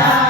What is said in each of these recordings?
나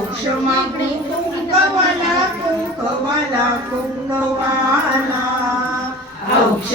औष मागू कुंकवाला कुंकवाला कुंकवाला औष